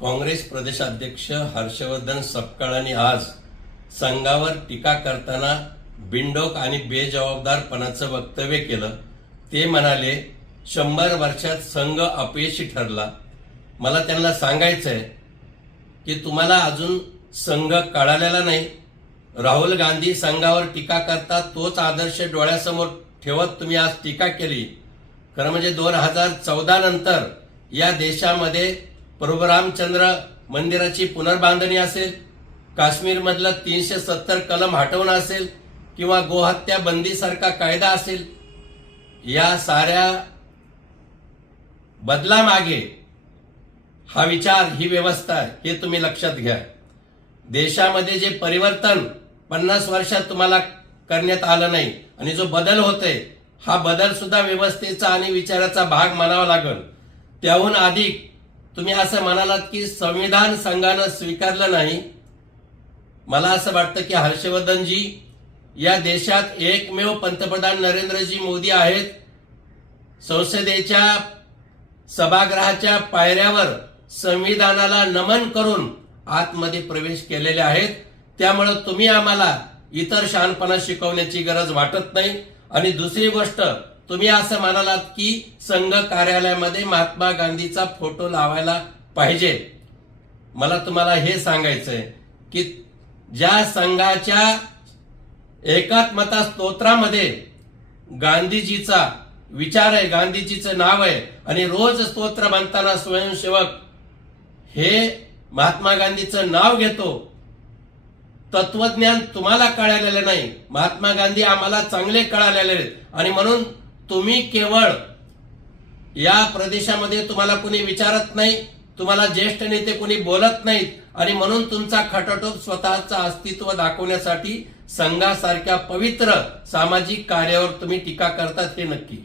काँग्रेस प्रदेशाध्यक्ष हर्षवर्धन सपकाळांनी आज संघावर टीका करताना बिनडोक आणि बेजबाबदारपणाचं वक्तव्य केलं। ते म्हणाले 100 वर्षात संघ अपयशी ठरला। मला त्यांना सांगायचंय की तुम्हाला अजून संघ कळालेला नाही। राहुल गांधी संघावर टीका करतात, तोच आदर्श डोळ्यासमोर ठेवत तुम्ही आज टीका केली। खरं म्हणजे 2014 नंतर या देशामध्ये प्रभू रामचंद्र मंदिराची पुनर्बांधणी असेल, काश्मीरमधलं 370 कलम हटवणं असेल किंवा गोहत्या बंदीसारखा कायदा असेल, या साऱ्या बदलामागे हा विचार, ही व्यवस्था, हे तुम्ही लक्षात घ्या। देशामध्ये जे परिवर्तन 50 वर्षात तुम्हाला करण्यात आलं नाही आणि जो बदल होतोय, हा बदल सुद्धा व्यवस्थेचा आणि विचाराचा भाग मानावा लागेल। त्याहून अधिक तुम्ही असं म्हणालात की संविधान संघानं स्वीकारलं नाही। मला असं वाटतं की हर्षवर्धनजी, या देशात एकमेव पंतप्रधान नरेंद्रजी मोदी आहेत, संसदेच्या सभागृहाच्या पायऱ्यावर संविधानाला नमन करून आतमध्ये प्रवेश केलेले आहेत। त्यामुळे तुम्ही आम्हाला इतर शहाणपणा शिकवण्याची गरज वाटत नाही। आणि दुसरी गोष्ट, तुम्ही असं म्हणालात की संघ कार्यालयामध्ये महात्मा गांधीचा फोटो लावायला पाहिजे। मला तुम्हाला हे सांगायचंय की ज्या संघाच्या एकात्मता स्तोत्रामध्ये गांधीजीचा विचार आहे, गांधीजीचं नाव आहे, आणि रोज स्तोत्र म्हणताना स्वयंसेवक हे महात्मा गांधीचं नाव घेतो। तत्वज्ञान तुम्हाला कळालेलं नाही, महात्मा गांधी आम्हाला चांगले कळालेले आहेत, आणि म्हणून तुम्ही केवळ या प्रदेशामध्ये तुम्हाला कुणी विचारत नाही, तुम्हाला ज्येष्ठ नेते कुणी बोलत नाहीत, आणि म्हणून तुमचा खटाटोप स्वतःचं अस्तित्व दाखवण्यासाठी संघासारख्या पवित्र सामाजिक कार्यावर तुम्ही टीका करतात, हे नक्की।